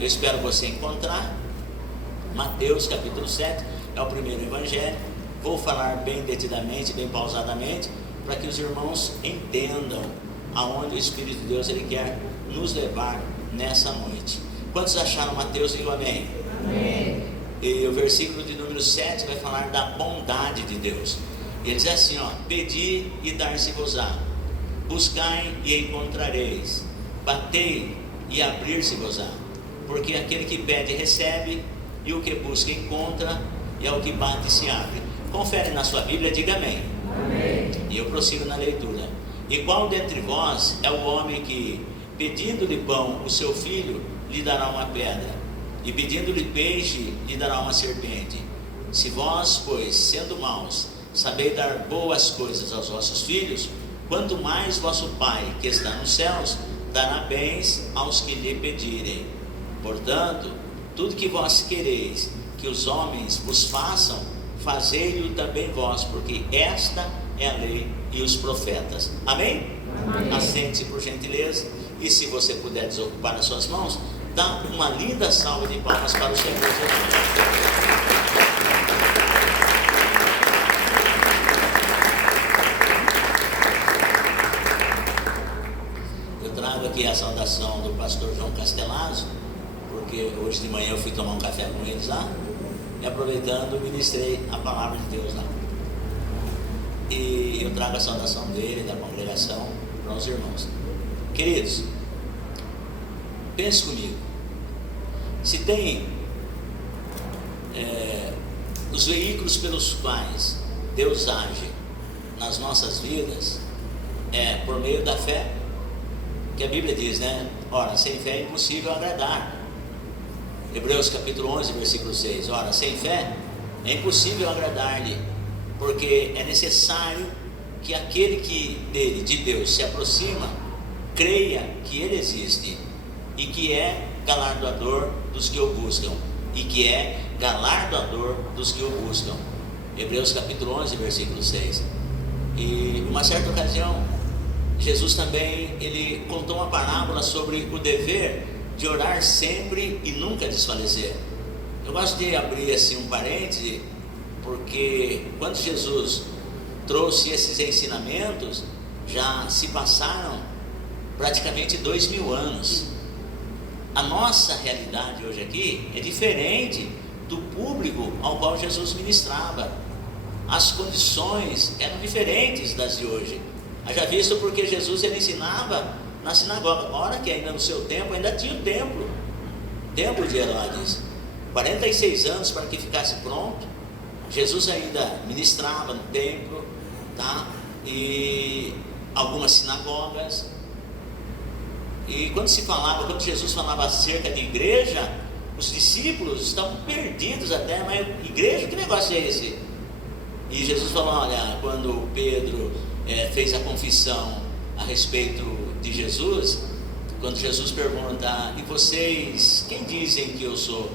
Eu espero você encontrar. Mateus capítulo 7 é o primeiro evangelho. Vou falar bem detidamente, bem pausadamente, para que os irmãos entendam aonde o Espírito de Deus ele quer nos levar nessa noite. Quantos acharam Mateus? Digam amém. Amém. E o versículo de número 7 vai falar da bondade de Deus. Ele diz assim, ó: pedi e dar-se-vos-á, buscai e encontrareis, batei e abrir-se-vos-á, porque aquele que pede recebe, e o que busca encontra, e ao que bate se abre. Confere na sua Bíblia, diga amém. Amém. E eu prossigo na leitura. E qual dentre vós é o homem que, pedindo-lhe pão, o seu filho, lhe dará uma pedra? E pedindo-lhe peixe, lhe dará uma serpente? Se vós, pois, sendo maus, sabeis dar boas coisas aos vossos filhos, quanto mais vosso Pai, que está nos céus, dará bens aos que lhe pedirem. Portanto, tudo que vós quereis que os homens vos façam, fazei-o também vós, porque esta é a lei e os profetas. Amém? Amém. Assente-se por gentileza, e se você puder desocupar as suas mãos, dá uma linda salva de palmas para o Senhor Jesus. Eu trago aqui a saudação do pastor João Castelazzo, porque hoje de manhã eu fui tomar um café com eles lá, e aproveitando, ministrei a palavra de Deus lá. E eu trago a saudação dele, da congregação, para os irmãos. Queridos, pense comigo. Se tem os veículos pelos quais Deus age nas nossas vidas, é por meio da fé, que a Bíblia diz, né? Ora, sem fé é impossível agradar. Hebreus capítulo 11, versículo 6. Ora, sem fé é impossível agradar-lhe, porque é necessário que aquele que dele, de Deus, se aproxima, creia que ele existe e que é galardoador dos que o buscam, e que é galardoador dos que o buscam. Hebreus capítulo 11, versículo 6. E uma certa ocasião, Jesus também, ele contou uma parábola sobre o dever de orar sempre e nunca desfalecer. Eu gosto de abrir assim um parêntese, porque quando Jesus trouxe esses ensinamentos, já se passaram praticamente 2000 anos. A nossa realidade hoje aqui é diferente do público ao qual Jesus ministrava. As condições eram diferentes das de hoje. Haja visto porque Jesus ele ensinava na sinagoga. Ora que ainda no seu tempo ainda tinha o templo de Herodes, 46 anos para que ficasse pronto. Jesus ainda ministrava no templo, tá? E algumas sinagogas. E quando Jesus falava acerca de igreja, os discípulos estavam perdidos até, mas igreja, que negócio é esse? E Jesus falou, olha, quando Pedro fez a confissão a respeito de Jesus, quando Jesus pergunta, e vocês, quem dizem que eu sou?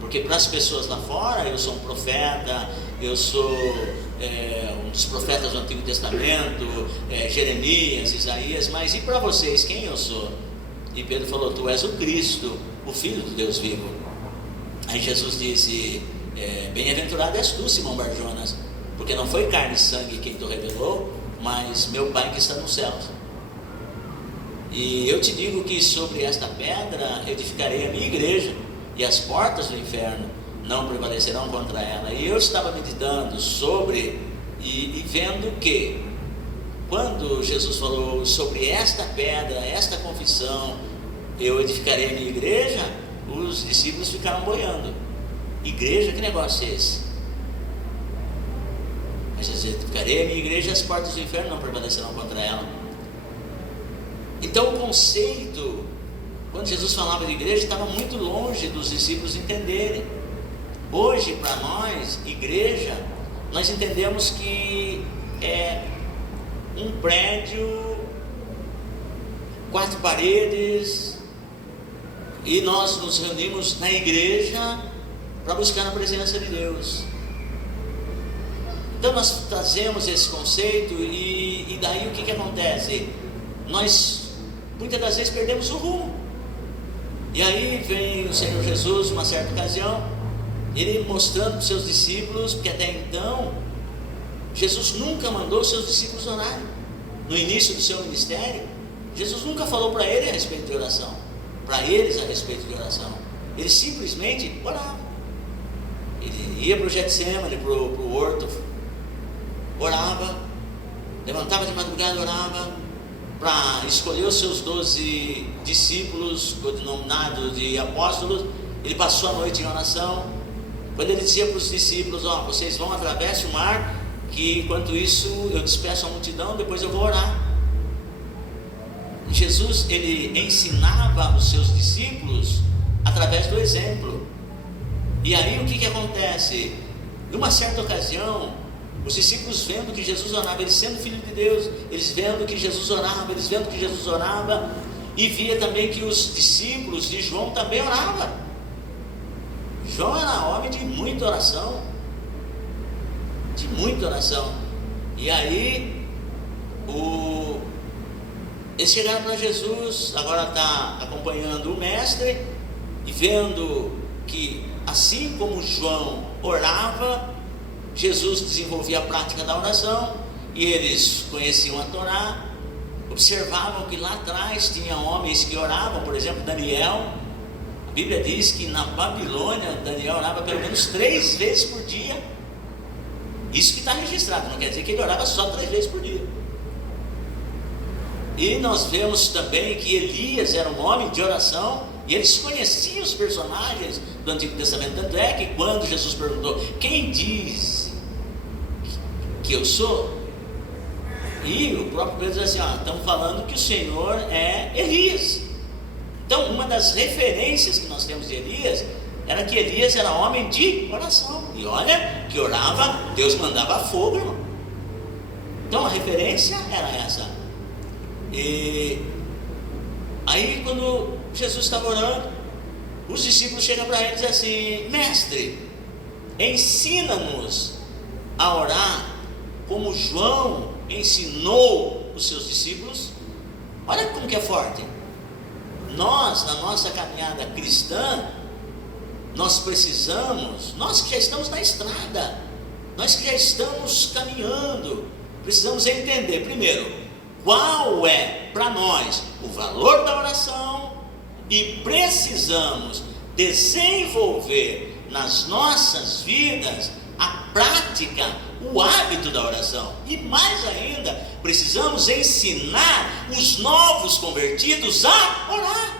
Porque para as pessoas lá fora, eu sou um profeta, eu sou um dos profetas do Antigo Testamento, Jeremias, Isaías, mas e para vocês, quem eu sou? E Pedro falou, tu és o Cristo, o Filho do Deus vivo. Aí Jesus disse, bem-aventurado és tu, Simão Barjonas, porque não foi carne e sangue quem te revelou, mas meu Pai que está nos céus. E eu te digo que sobre esta pedra edificarei a minha igreja, e as portas do inferno não prevalecerão contra ela. E eu estava meditando sobre e vendo que quando Jesus falou sobre esta pedra, esta confissão, eu edificarei a minha igreja, os discípulos ficaram boiando. Igreja, que negócio é esse? Mas Jesus, edificarei a minha igreja, as portas do inferno não prevalecerão contra ela. Então o conceito, quando Jesus falava de igreja, estava muito longe dos discípulos entenderem. Hoje, para nós, igreja, nós entendemos que é um prédio, 4 paredes, e nós nos reunimos na igreja para buscar a presença de Deus. Então nós trazemos esse conceito e daí o que acontece? Nós muitas das vezes perdemos o rumo. E aí vem o Senhor Jesus, uma certa ocasião, ele mostrando para os seus discípulos, porque até então Jesus nunca mandou os seus discípulos orarem. No início do seu ministério, Jesus nunca falou para ele a respeito de oração, para eles a respeito de oração. Ele simplesmente orava. Ele ia para o Getsemane, para o horto, orava, levantava de madrugada, orava, para escolher os seus 12 discípulos, denominados de apóstolos. Ele passou a noite em oração. Quando ele dizia para os discípulos: ó, vocês vão através do mar, que enquanto isso eu despeço a multidão, depois eu vou orar. Jesus, ele ensinava os seus discípulos através do exemplo. E aí o que acontece? Numa certa ocasião, os discípulos vendo que Jesus orava, eles sendo filho de Deus, eles vendo que Jesus orava, eles vendo que Jesus orava, e via também que os discípulos de João também oravam. João era homem de muita oração, e aí eles chegaram para Jesus, agora está acompanhando o mestre, e vendo que assim como João orava, Jesus desenvolvia a prática da oração, e eles conheciam a Torá, observavam que lá atrás tinha homens que oravam, por exemplo Daniel. A Bíblia diz que na Babilônia Daniel orava pelo menos 3 vezes por dia. Isso que está registrado, não quer dizer que ele orava só 3 vezes por dia. E nós vemos também que Elias era um homem de oração, e eles conheciam os personagens do Antigo Testamento. Tanto é que quando Jesus perguntou: quem diz que eu sou? E o próprio Pedro diz assim: ó, estamos falando que o Senhor é Elias. Então, uma das referências que nós temos de Elias era que Elias era homem de oração. E olha, que orava, Deus mandava fogo, irmão. Então a referência era essa. E aí quando Jesus estava orando, os discípulos chegam para ele e dizem assim: mestre, ensina-nos a orar como João ensinou os seus discípulos. Olha como que é forte. Nós, na nossa caminhada cristã, nós precisamos, nós que já estamos na estrada, nós que já estamos caminhando, precisamos entender primeiro qual é para nós o valor da oração, e precisamos desenvolver nas nossas vidas a prática, o hábito da oração. E mais ainda, precisamos ensinar os novos convertidos a orar.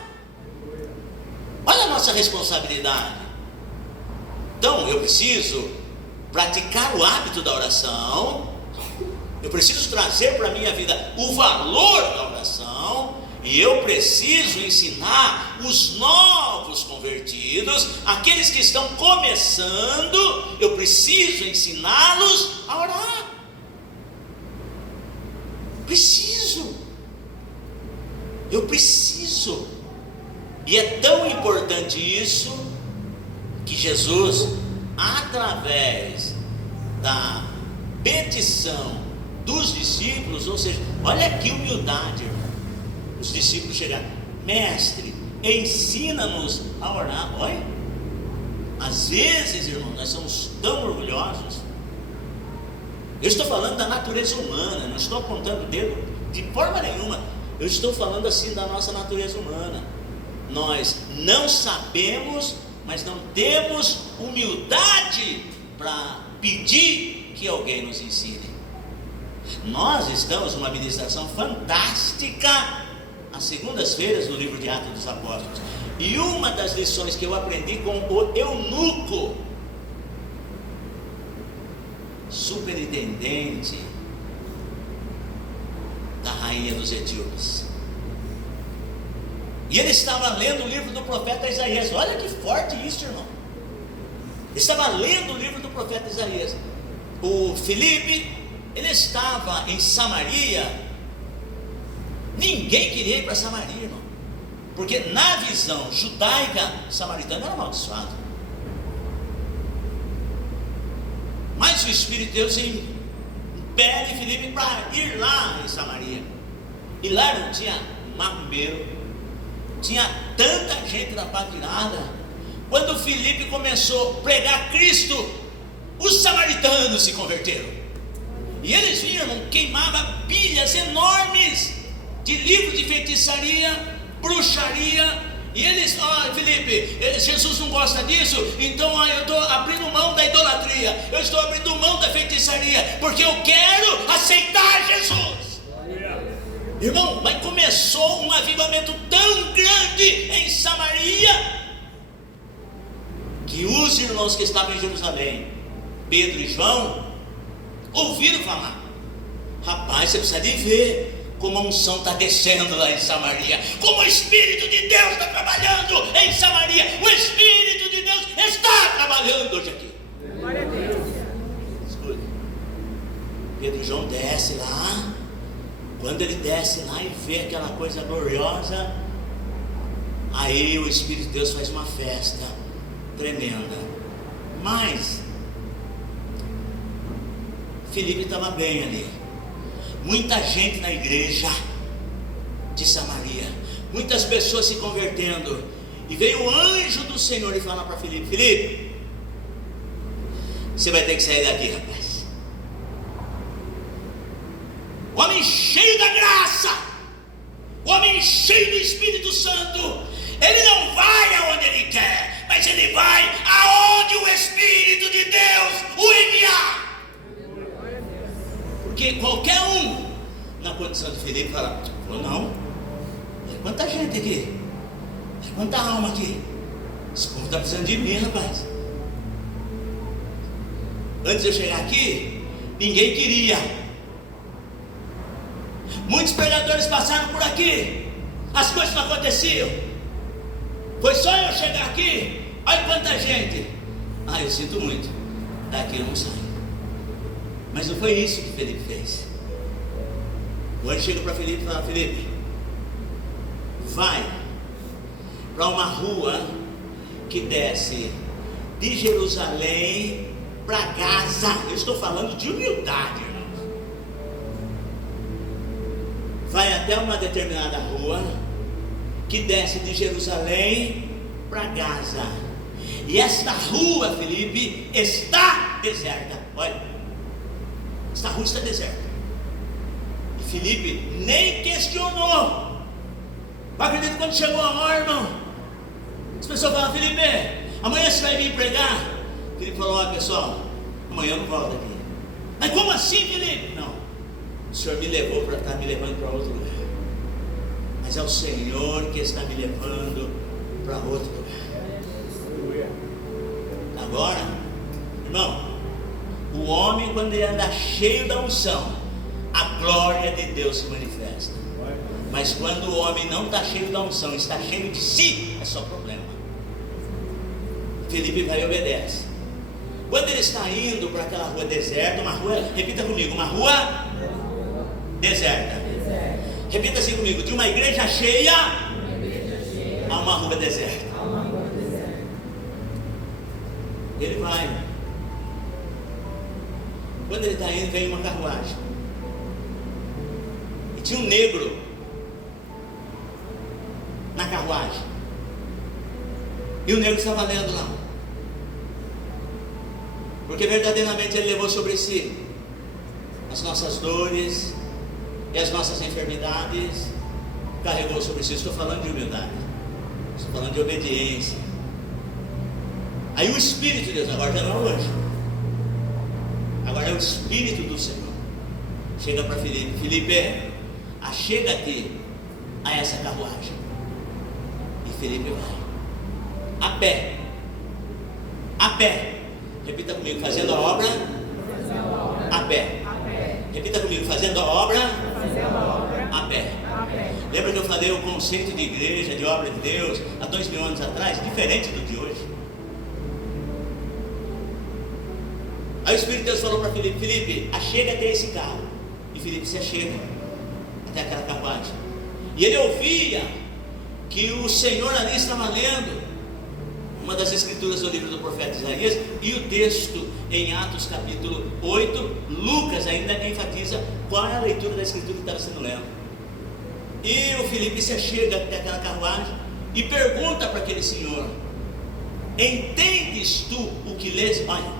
Olha a nossa responsabilidade. Então eu preciso praticar o hábito da oração, eu preciso trazer para a minha vida o valor da oração, e eu preciso ensinar os novos convertidos, aqueles que estão começando, eu preciso ensiná-los a orar. Eu preciso. E é tão importante isso, que Jesus, através da petição dos discípulos, ou seja, olha que humildade, irmão. Os discípulos chegaram: mestre, ensina-nos a orar. Olha, às vezes, irmão, nós somos tão orgulhosos. Eu estou falando da natureza humana, não estou apontando o dedo de forma nenhuma. Eu estou falando assim da nossa natureza humana. Nós não sabemos, mas não temos humildade para pedir que alguém nos ensine. Nós estamos numa ministração fantástica às segundas-feiras do livro de Atos dos Apóstolos, e uma das lições que eu aprendi com o eunuco, superintendente da rainha dos etíopes, e ele estava lendo o livro do profeta Isaías. Olha que forte isso, irmão. Ele estava lendo o livro do profeta Isaías. O Filipe, ele estava em Samaria. Ninguém queria ir para Samaria, irmão, porque na visão judaica, samaritano era amaldiçoado. Mas o Espírito de Deus impele Filipe para ir lá em Samaria. E lá não tinha macumbeiro, tinha tanta gente na patirada. Quando Filipe começou a pregar Cristo, os samaritanos se converteram. E eles viram, queimava pilhas enormes de livros de feitiçaria, bruxaria. E eles, Filipe, Jesus não gosta disso, então eu estou abrindo mão da idolatria, eu estou abrindo mão da feitiçaria, porque eu quero aceitar Jesus. Irmão, mas começou um avivamento tão grande em Samaria, que os irmãos que estavam em Jerusalém, Pedro e João, ouviram falar: rapaz, você precisa de ver como a unção está descendo lá em Samaria, como o Espírito de Deus está trabalhando em Samaria. O Espírito de Deus está trabalhando hoje aqui. Glória a Deus. Escuta, Pedro e João desce lá. Quando ele desce lá e vê aquela coisa gloriosa, aí o Espírito de Deus faz uma festa tremenda. Mas Filipe estava bem ali. Muita gente na igreja de Samaria, muitas pessoas se convertendo. E veio o anjo do Senhor e falou para Filipe: Filipe, você vai ter que sair daqui, rapaz. O homem cheio da graça, o homem cheio do Espírito Santo, ele não vai aonde ele quer, mas ele vai aonde o Espírito de Deus o enviar. Porque qualquer um, na condição de Filipe, falou: não, olha quanta gente aqui, olha quanta alma aqui, esse povo está precisando de mim, rapaz. Antes de eu chegar aqui, ninguém queria. Muitos pregadores passaram por aqui, as coisas não aconteciam. Foi só eu chegar aqui, olha quanta gente. Eu sinto muito, daqui eu não saio. Mas não foi isso que Filipe fez. O anjo chega para Filipe e fala: Filipe, vai para uma rua que desce de Jerusalém para Gaza. Eu estou falando de humildade, irmãos. Vai até uma determinada rua que desce de Jerusalém para Gaza. E esta rua, Filipe, está deserta. Olha, esta rua está deserta. E Filipe nem questionou. Eu acredito que quando chegou a hora, irmão, as pessoas falaram: Filipe, amanhã você vai vir pregar? Filipe falou: pessoal, amanhã eu não volto aqui. Mas como assim, Filipe? Não, o Senhor me levou para estar me levando para outro lugar. Mas é o Senhor que está me levando para outro lugar. Agora, irmão, o homem, quando ele anda cheio da unção, a glória de Deus se manifesta. Mas quando o homem não está cheio da unção, está cheio de si, é só problema. Filipe vai e obedece. Quando ele está indo para aquela rua deserta, uma rua, repita comigo, uma rua deserta. Repita assim comigo: de uma igreja cheia a uma rua deserta. Ele vai. Quando ele está indo, vem uma carruagem. E tinha um negro na carruagem. E o negro estava lendo lá. Porque verdadeiramente ele levou sobre si as nossas dores e as nossas enfermidades. Carregou sobre si. Estou falando de humildade, estou falando de obediência. Aí o Espírito de Deus, agora já não é hoje, agora é o Espírito do Senhor, chega para Filipe: Filipe, achega-te a essa carruagem. E Filipe vai, a pé, repita comigo, fazendo a obra, a pé. Repita comigo, fazendo a obra, a pé. Lembra que eu falei o conceito de igreja, de obra de Deus, há 2000 anos atrás, diferente do de hoje. Aí o Espírito de Deus falou para Filipe: Filipe, achega até esse carro. E Filipe se achega até aquela carruagem. E ele ouvia que o Senhor ali estava lendo uma das escrituras do livro do profeta Isaías, e o texto em Atos capítulo 8, Lucas ainda enfatiza qual é a leitura da escritura que estava sendo lendo. E o Filipe se achega até aquela carruagem, e pergunta para aquele senhor: entendes tu o que lês? Olha,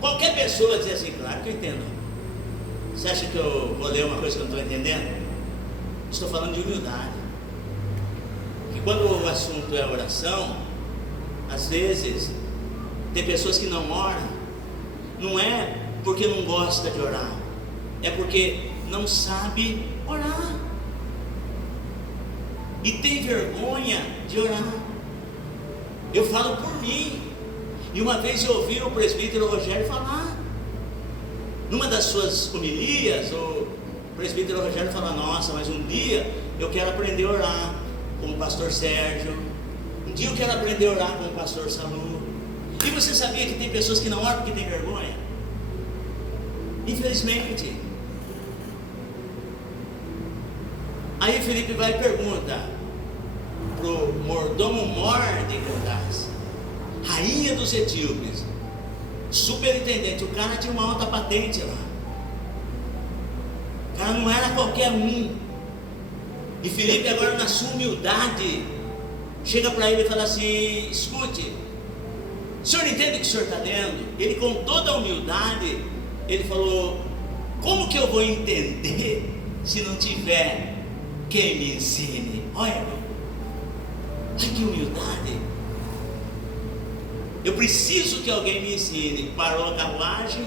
qualquer pessoa diz assim: claro que eu entendo. Você acha que eu vou ler uma coisa que eu não estou entendendo? Estou falando de humildade. Que quando o assunto é oração, às vezes tem pessoas que não oram, não é porque não gosta de orar, é porque não sabe orar e tem vergonha de orar. Eu falo por mim. E uma vez eu ouvi o presbítero Rogério falar, numa das suas homilias, o presbítero Rogério fala: nossa, mas um dia eu quero aprender a orar com o pastor Sérgio, um dia eu quero aprender a orar com o pastor Salu. E você sabia que tem pessoas que não oram porque tem vergonha? Infelizmente. Aí Felipe vai e pergunta pro mordomo Mor de Candace, rainha dos etíopes, superintendente. O cara tinha uma alta patente lá, o cara não era qualquer um. E Felipe, agora na sua humildade, chega para ele e fala assim: escute, o senhor entende o que o senhor está lendo? Ele, com toda a humildade, ele falou: como que eu vou entender se não tiver quem me ensine? Olha, olha que humildade. Eu preciso que alguém me ensine. Parou a carruagem,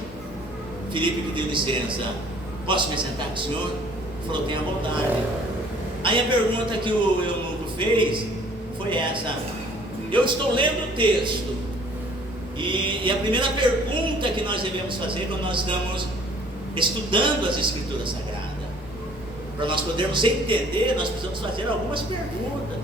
Felipe pediu licença: posso me sentar com o senhor? Ele falou: tenha vontade. Aí a pergunta que o eunuco fez foi essa: eu estou lendo o texto, e a primeira pergunta que nós devemos fazer quando nós estamos estudando as Escrituras Sagradas, para nós podermos entender, nós precisamos fazer algumas perguntas.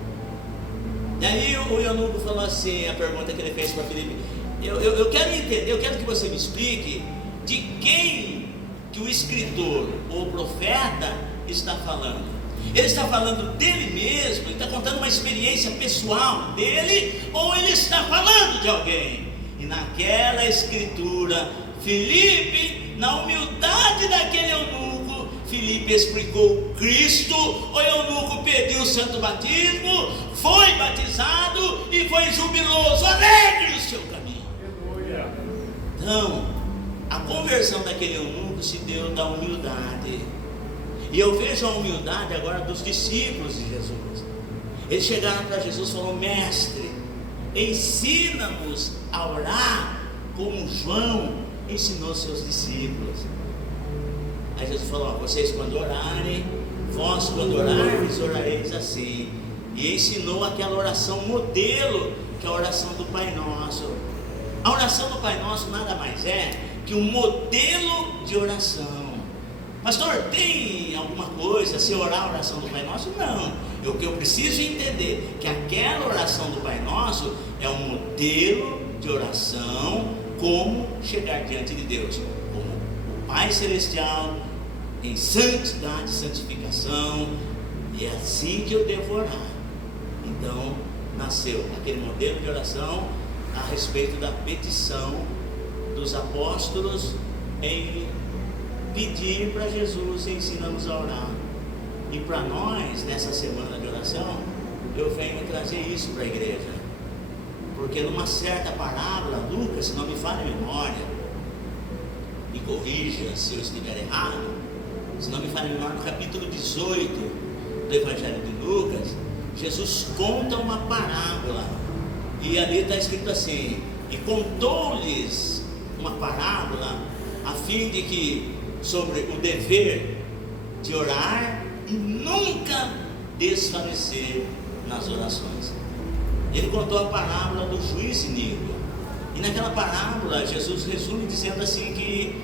E aí o eunuco falou assim, a pergunta que ele fez para Filipe: eu quero entender, eu quero que você me explique de quem que o escritor ou o profeta está falando. Ele está falando dele mesmo, ele está contando uma experiência pessoal dele, ou ele está falando de alguém? E naquela escritura, Filipe, na humildade daquele eunuco, Filipe explicou Cristo. O eunuco pediu o santo batismo, foi batizado e foi jubiloso, alegre no seu caminho. Então, a conversão daquele eunuco se deu da humildade. E eu vejo a humildade agora dos discípulos de Jesus. Eles chegaram para Jesus e falaram: mestre, ensina-nos a orar como João ensinou seus discípulos. Aí Jesus falou: vocês quando orarem, vós quando orardes, orareis assim. E ensinou aquela oração modelo, que é a oração do Pai Nosso. A oração do Pai Nosso nada mais é que um modelo de oração. Pastor, tem alguma coisa se orar a oração do Pai Nosso? Não. O que eu preciso entender que aquela oração do Pai Nosso é um modelo de oração, como chegar diante de Deus, como o Pai Celestial, em santidade, santificação. E é assim que eu devo orar. Então nasceu aquele modelo de oração a respeito da petição dos apóstolos em pedir para Jesus: ensina-nos a orar. E para nós, nessa semana de oração, eu venho trazer isso para a igreja, porque numa certa parábola, Lucas, se não me falha a memória, me corrija se eu estiver errado, se não me falha a memória, no capítulo 18 do Evangelho de Lucas, Jesus conta uma parábola, e ali está escrito assim: e contou-lhes uma parábola a fim de que, sobre o dever de orar e nunca desfalecer nas orações. Ele contou a parábola do juiz iníquo, e naquela parábola Jesus resume dizendo assim que,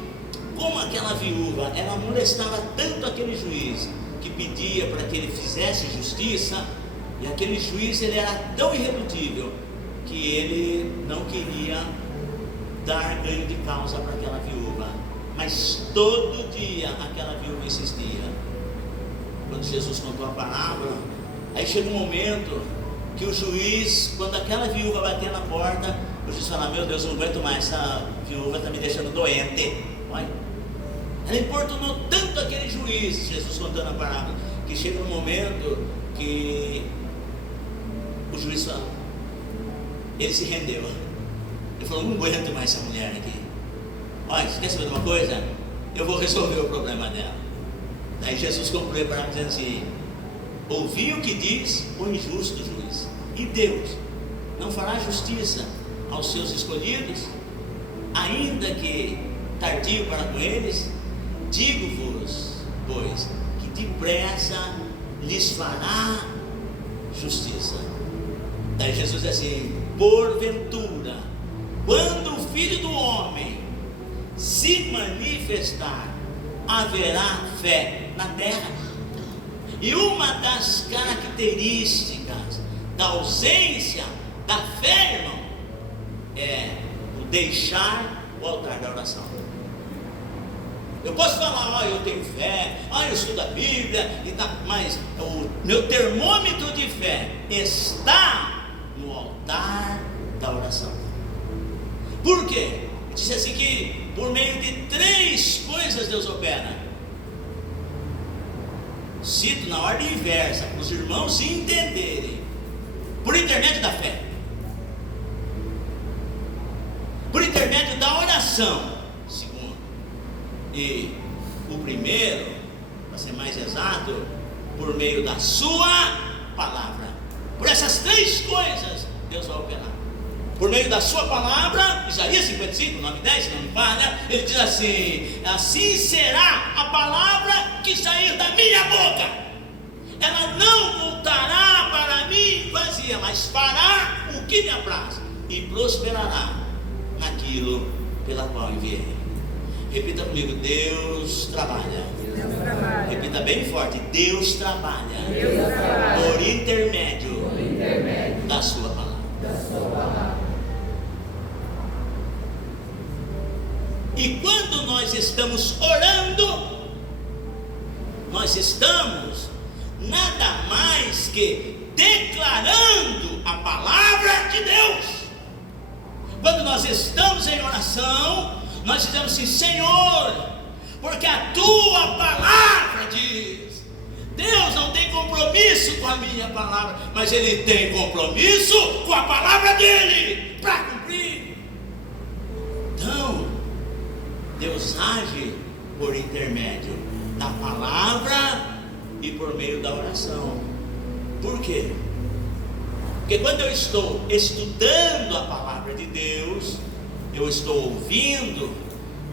como aquela viúva, ela molestava tanto aquele juiz, que pedia para que ele fizesse justiça, e aquele juiz, ele era tão irredutível, que ele não queria dar ganho de causa para aquela viúva, mas todo dia aquela viúva insistia. Quando Jesus contou a parábola, aí chega um momento que o juiz, quando aquela viúva bater na porta, o juiz fala: meu Deus, eu não aguento mais, essa viúva está me deixando doente. Olha, ela importunou tanto aquele juiz, Jesus contando a parábola, que chega um momento que O juiz falou. Ele se rendeu. Ele falou: não aguento mais essa mulher aqui. Olha, você quer saber de uma coisa? Eu vou resolver o problema dela. Daí Jesus concluiu para dizendo assim: ouvi o que diz o injusto juiz. E Deus não fará justiça aos seus escolhidos, ainda que tardio para com eles? Digo-vos, pois, que depressa lhes fará justiça. Daí Jesus diz assim: porventura, quando o Filho do Homem se manifestar, haverá fé na terra? E uma das características da ausência da fé, irmão, é o deixar o altar da oração. Eu posso falar: ó, eu tenho fé, ó, eu estudo a Bíblia, e tá, mas o meu termômetro de fé está no altar da oração. Por quê? Diz assim que por meio de 3 coisas Deus opera. Cito na ordem inversa, para os irmãos se entenderem. Por intermédio da fé, por intermédio da oração, segundo, e o primeiro, para ser mais exato, por meio da sua palavra. Por essas 3 coisas Deus vai operar. Por meio da sua palavra, Isaías 55, 9 e 10, se não me falha, ele diz assim: assim será a palavra que sair da minha boca, ela não voltará para mim vazia, mas fará o que me apraz e prosperará naquilo pela qual enviei. Repita comigo: Deus trabalha. Deus trabalha. Repita bem forte: Deus trabalha, Deus trabalha. por intermédio da sua palavra. E quando nós estamos orando, nós estamos nada mais que declarando a palavra de Deus. Quando nós estamos em oração, nós dizemos assim: Senhor, porque a tua palavra diz. Deus não tem compromisso com a minha palavra, mas Ele tem compromisso com a palavra dEle para cumprir. Então, Deus age por intermédio da palavra e por meio da oração. Por quê? Porque quando eu estou estudando a palavra de Deus, eu estou ouvindo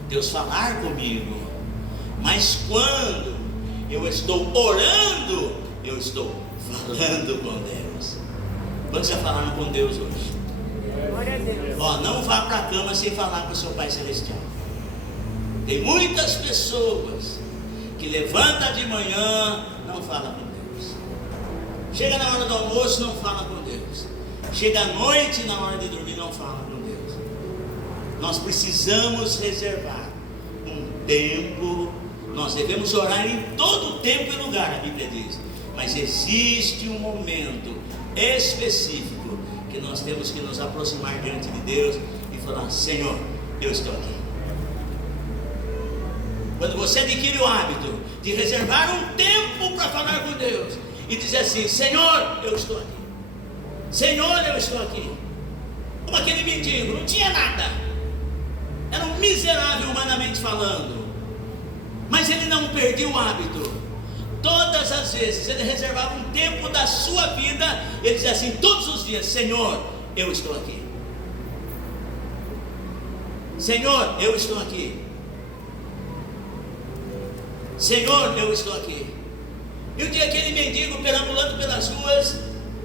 Deus falar comigo. Mas quando eu estou orando, eu estou falando com Deus. Quando você falaram com Deus hoje? Glória a Deus. Ó, não vá para a cama sem falar com o seu Pai Celestial. Tem muitas pessoas que levantam de manhã, não falam com Deus. Chega na hora do almoço, não fala com Deus. Chega à noite, na hora de dormir, não fala com Deus. Nós precisamos reservar um tempo. Nós devemos orar em todo tempo e lugar, a Bíblia diz. Mas existe um momento específico que nós temos que nos aproximar diante de Deus e falar: Senhor, eu estou aqui. Quando você adquire o hábito de reservar um tempo para falar com Deus e dizer assim: Senhor, eu estou aqui. Senhor, eu estou aqui. Como aquele mendigo, não tinha nada, era um miserável humanamente falando, mas ele não perdia o hábito. Todas as vezes ele reservava um tempo da sua vida, ele dizia assim todos os dias: Senhor, eu estou aqui. Senhor, eu estou aqui. Senhor, eu estou aqui. E um dia aquele mendigo perambulando pelas ruas,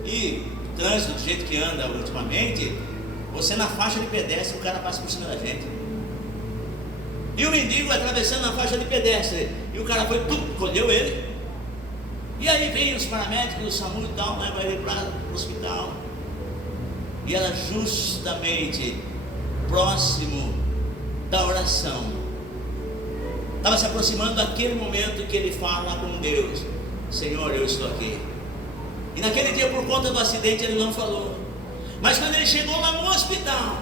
e o trânsito do jeito que anda ultimamente, você na faixa de pedestre, o cara passa por cima da gente. E o mendigo atravessando a faixa de pedestre, e o cara foi, colheu ele. E aí vem os paramédicos do SAMU e tal, leva ele para o hospital. E era justamente próximo da oração. Estava se aproximando daquele momento que ele fala com Deus: Senhor, eu estou aqui. E naquele dia, por conta do acidente, ele não falou. Mas quando ele chegou lá no hospital,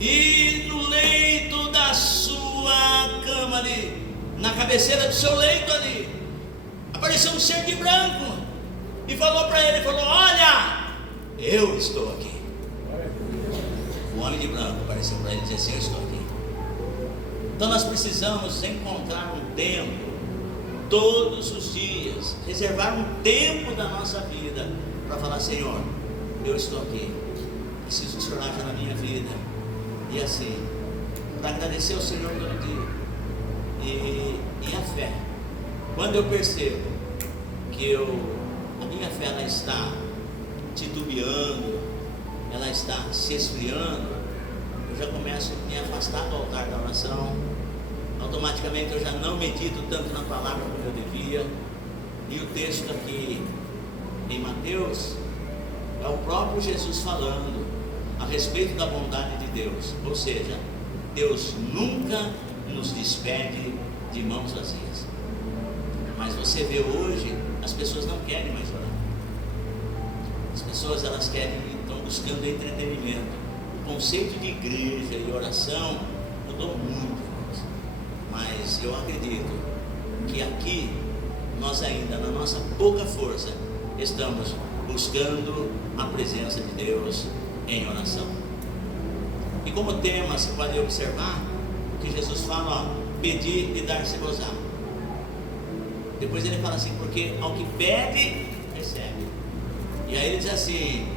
e no leito da sua cama ali, na cabeceira do seu leito ali, apareceu um ser de branco e falou para ele, falou: olha, eu estou aqui. O homem de branco apareceu para ele e disse assim: eu estou aqui. Então nós precisamos encontrar um tempo, todos os dias, reservar um tempo da nossa vida para falar: Senhor, eu estou aqui, preciso que o Senhor haja na minha vida. E assim, para agradecer ao Senhor todo dia. E a fé, quando eu percebo que a minha fé ela está titubeando, ela está se esfriando, eu já começo a me afastar do altar da oração. Automaticamente eu já não medito tanto na palavra como eu devia. E o texto aqui em Mateus é o próprio Jesus falando a respeito da bondade de Deus. Ou seja, Deus nunca nos despede de mãos vazias. Mas você vê hoje, as pessoas não querem mais orar. As pessoas elas estão buscando entretenimento. O conceito de igreja e oração mudou muito. Mas eu acredito que aqui nós ainda, na nossa pouca força, estamos buscando a presença de Deus em oração. E como tema, você pode observar que Jesus fala: ó, pedir e dar-se-vos-á. Depois ele fala assim: porque ao que pede, recebe. E aí ele diz assim: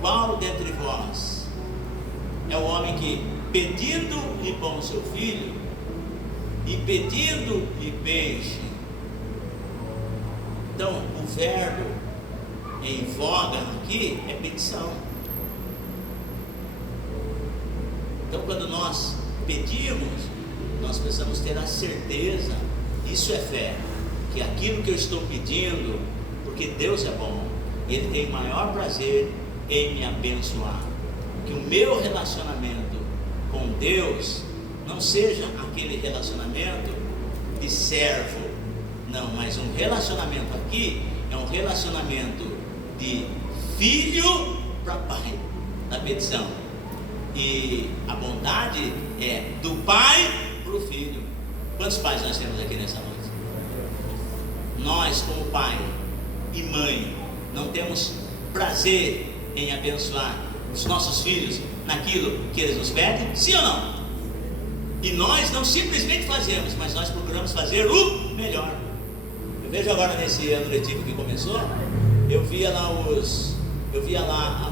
qual dentre vós é o homem que, pedindo-lhe pão seu filho, e pedindo-lhe peixe? Então, o verbo em voga aqui é petição. Então, quando nós pedimos, nós precisamos ter a certeza, isso é fé, que aquilo que eu estou pedindo, porque Deus é bom, Ele tem maior prazer em me abençoar. Que o meu relacionamento com Deus não seja aquele relacionamento de servo, não, mas um relacionamento aqui é um relacionamento de filho para pai, na petição. E a bondade é do pai para o filho. Quantos pais nós temos aqui nessa noite? Nós, como pai e mãe, não temos prazer em abençoar os nossos filhos naquilo que eles nos pedem? Sim ou não? E nós não simplesmente fazemos, mas nós procuramos fazer o melhor. Eu vejo agora nesse ano letivo que começou, eu via lá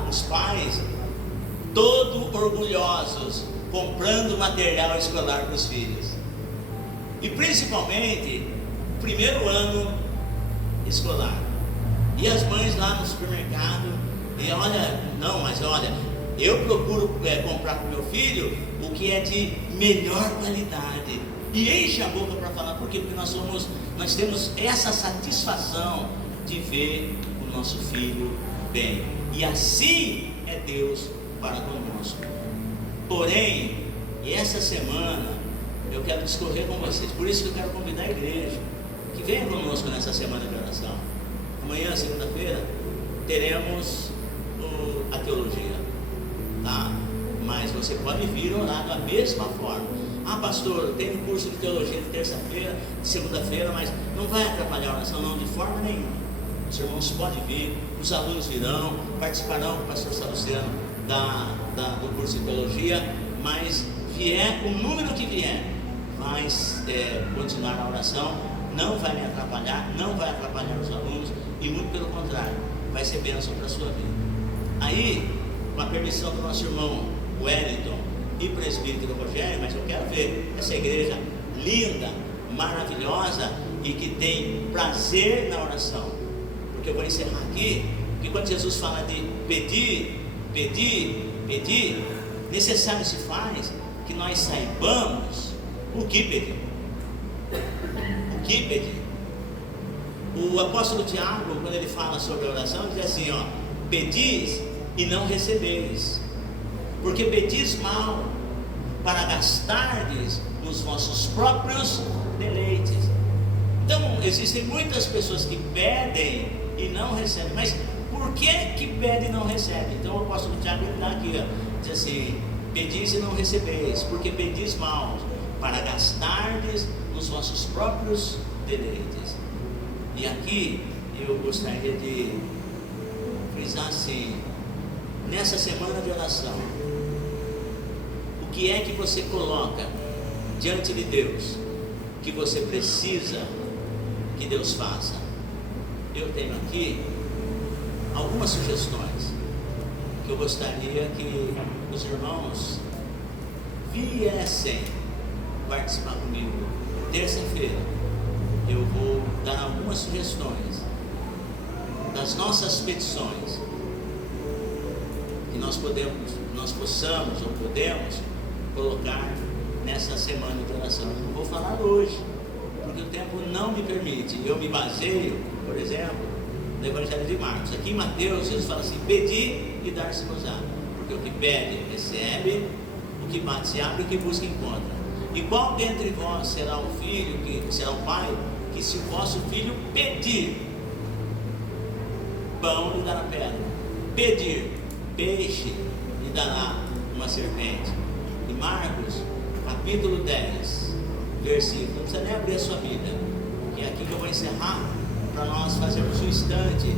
os pais todos orgulhosos comprando material escolar para os filhos, e principalmente primeiro ano escolar, e as mães lá no supermercado, e olha, eu procuro comprar para o meu filho o que é de melhor qualidade, e enche a boca para falar. Por quê? Porque nós temos essa satisfação de ver o nosso filho bem, e assim é Deus para conosco. Porém, e essa semana eu quero discorrer com vocês, por isso que eu quero convidar a igreja que venha conosco nessa semana de oração. Amanhã, segunda-feira, teremos a teologia, tá? Mas você pode vir orar da mesma forma. Ah, pastor, tem um curso de teologia de terça-feira, de segunda-feira, mas não vai atrapalhar a oração, não, de forma nenhuma. Os irmãos podem vir, os alunos virão, participarão com o pastor Salustiano do curso de teologia, mas o número que vier vai continuar a oração, não vai me atrapalhar, não vai atrapalhar os alunos, e muito pelo contrário, vai ser bênção para a sua vida. Aí, com a permissão do nosso irmão Wellington e presbítero Rogério, mas eu quero ver essa igreja linda, maravilhosa e que tem prazer na oração, porque eu vou encerrar aqui, porque quando Jesus fala de pedir, necessário se faz que nós saibamos o que pedir. O que pedir? O apóstolo Tiago, quando ele fala sobre a oração, diz assim, ó: pedis e não recebeis, porque pedis mal, para gastardes nos vossos próprios deleites. Então, existem muitas pessoas que pedem e não recebem, mas por que pedem e não recebem? Então o apóstolo Tiago dá aqui, ó, diz assim: pedis e não recebeis, porque pedis mal, para gastardes nos vossos próprios deleites. E aqui eu gostaria de frisar assim: nessa semana de oração, o que é que você coloca diante de Deus que você precisa que Deus faça? Eu tenho aqui algumas sugestões que eu gostaria que os irmãos viessem participar comigo. Terça-feira eu vou dar algumas sugestões das nossas petições que nós possamos ou podemos colocar nessa semana de oração. Eu não vou falar hoje, porque o tempo não me permite. Eu me baseio, por exemplo, no Evangelho de Marcos. Aqui em Mateus, Jesus fala assim: pedi e dar-se-vos-á, porque o que pede, recebe, o que bate, se abre, o que busca, encontra. E qual dentre vós será o filho, que será o pai, que se o vosso filho pedir pão, lhe dará pedra? Pedir peixe, lhe dará uma serpente? E Marcos, capítulo 10, versículo, não precisa nem abrir a sua Bíblia, que é aqui que eu vou encerrar, para nós fazermos um instante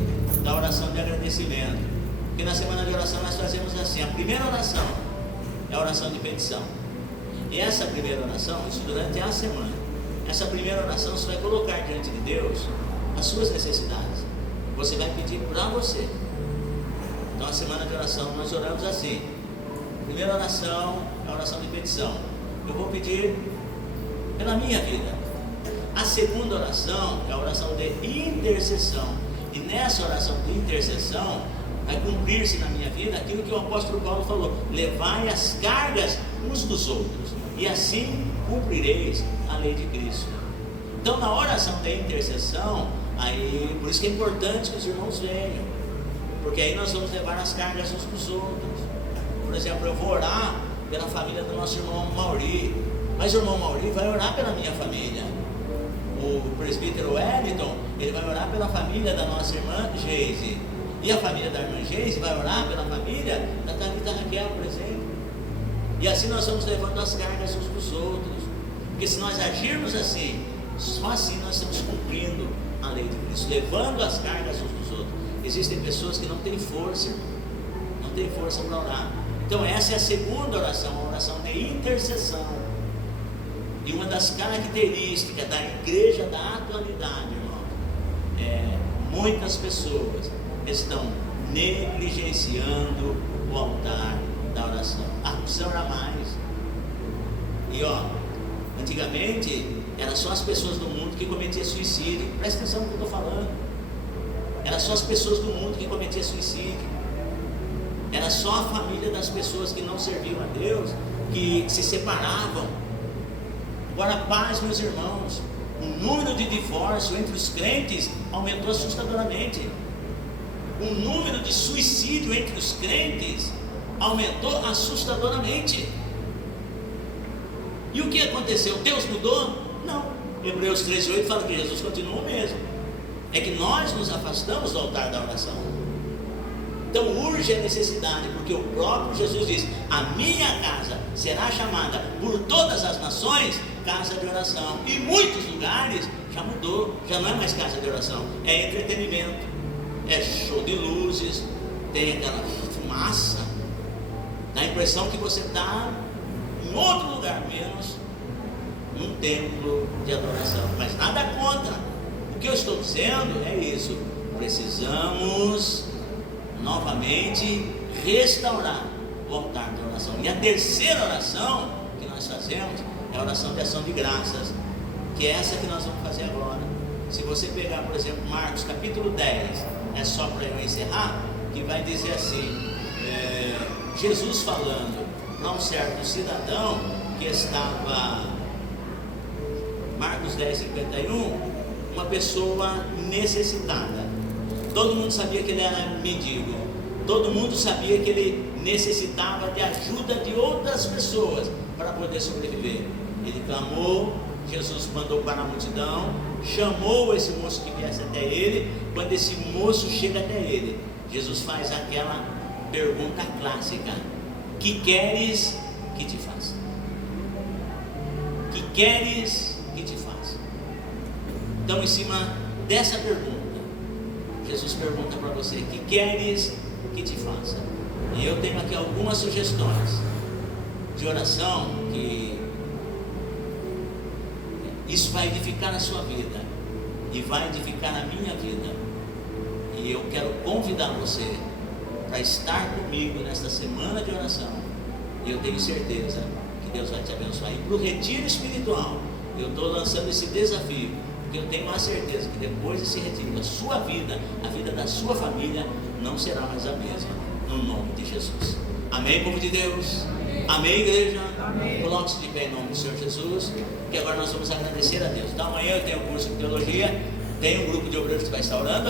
da oração de agradecimento. Porque na semana de oração nós fazemos assim: a primeira oração é a oração de petição, e essa primeira oração, isso durante a semana, essa primeira oração você vai colocar diante de Deus as suas necessidades, você vai pedir para você. Então a semana de oração nós oramos assim: primeira oração é a oração de petição, eu vou pedir pela minha vida. A segunda oração é a oração de intercessão, e nessa oração de intercessão vai cumprir-se na minha vida aquilo que o apóstolo Paulo falou: levai as cargas uns dos outros, e assim cumprireis a lei de Cristo. Então na oração de intercessão, aí, por isso que é importante que os irmãos venham, porque aí nós vamos levar as cargas uns dos outros. Por exemplo, eu vou orar pela família do nosso irmão Mauri, mas o irmão Mauri vai orar pela minha família. O presbítero Wellington, ele vai orar pela família da nossa irmã Geise, e a família da irmã Geise vai orar pela família da Thalita Raquel, por exemplo. E assim nós vamos levando as cargas uns dos outros, porque se nós agirmos assim, só assim nós estamos cumprindo a lei de Cristo, levando as cargas uns dos outros. Existem pessoas que não têm força, não têm força para orar. Então essa é a segunda oração, a oração de intercessão. E uma das características da igreja da atualidade, irmão, muitas pessoas estão negligenciando o altar da oração. Precisa orar mais. E antigamente eram só as pessoas do mundo que cometiam suicídio. Presta atenção no que eu estou falando. Era só as pessoas do mundo que cometiam suicídio. Era só a família das pessoas que não serviam a Deus que se separavam. Agora, paz, meus irmãos, o número de divórcio entre os crentes aumentou assustadoramente. O número de suicídio entre os crentes aumentou assustadoramente. E o que aconteceu? Deus mudou? Não. Hebreus 13:8 fala que Jesus continua o mesmo. É que nós nos afastamos do altar da oração. Então urge a necessidade, porque o próprio Jesus diz: a minha casa será chamada por todas as nações casa de oração. E muitos lugares já mudou, já não é mais casa de oração, é entretenimento, é show de luzes, tem aquela fumaça, dá a impressão que você está em outro lugar, menos num templo de adoração. Mas nada contra. O que eu estou dizendo é isso: precisamos novamente restaurar o altar de oração. E a terceira oração que nós fazemos é a oração de ação de graças, que é essa que nós vamos fazer agora. Se você pegar, por exemplo, Marcos capítulo 10, é só para eu encerrar, que vai dizer assim, Jesus falando para um certo cidadão que estava, Marcos 10:51, uma pessoa necessitada. Todo mundo sabia que ele era mendigo, todo mundo sabia que ele necessitava de ajuda de outras pessoas para poder sobreviver. Ele clamou, Jesus mandou para a multidão, chamou esse moço que viesse até ele. Quando esse moço chega até ele, Jesus faz aquela pergunta clássica: que queres que te faça? Que queres que te faça? Então, em cima dessa pergunta, Jesus pergunta para você: que queres que te faça? E eu tenho aqui algumas sugestões de oração que isso vai edificar a sua vida e vai edificar a minha vida. E eu quero convidar você para estar comigo nesta semana de oração. E eu tenho certeza que Deus vai te abençoar. E para o retiro espiritual, eu estou lançando esse desafio, porque eu tenho a certeza que depois desse retiro, a sua vida, a vida da sua família, não será mais a mesma, no nome de Jesus. Amém, povo de Deus? Amém, igreja? Amém. Coloque-se de pé em nome do Senhor Jesus, que agora nós vamos agradecer a Deus. Então amanhã eu tenho um curso de teologia, tem um grupo de obreiros que vai estar orando.